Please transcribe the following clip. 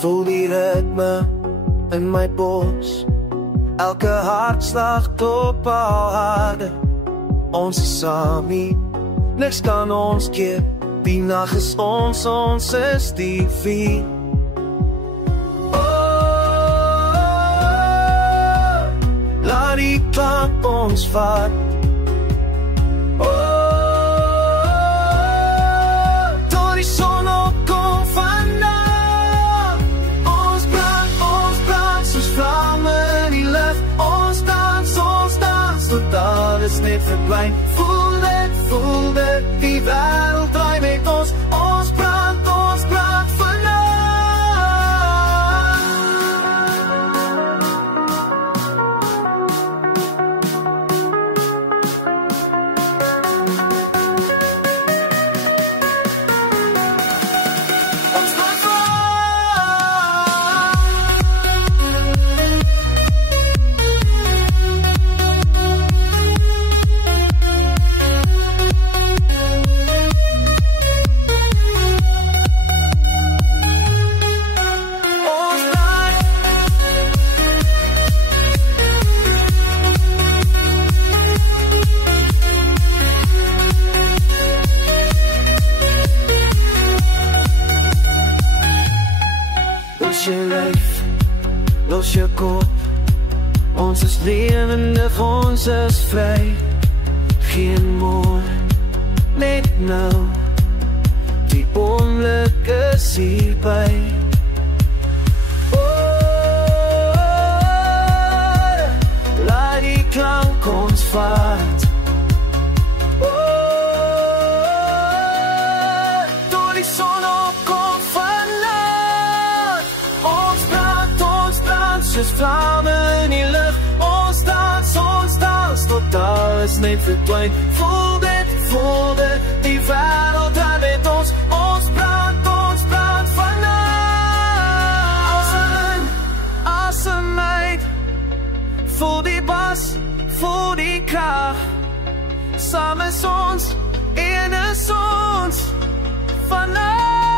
Voel die ritme in my bors, elke hartslag klop al harder. Ons is saam hier, niks kan ons keer. Die nag is ons is die vier. Laat die klank ons vat. Tot die son opkom vandag. Ons brand soos vlamme in die lucht. Ons dans, tot alles net verdwijn. Voel dit, die wereld draai met ons. Ons brand vandag. Los je kop, ons is levendig, ons is vrij. Geen morgen, net nou, die oomlik is hierbij. Laat die klank ons vat. Door die son opkom vannacht. Ons brand soos vlamme in die lucht. Ons dans, tot alles net verdwijn. Voel dit, die wereld draai met ons. Ons brand vannacht. Asem uit, voel die bas, voel die kracht. Saam is ons, een is ons vannacht.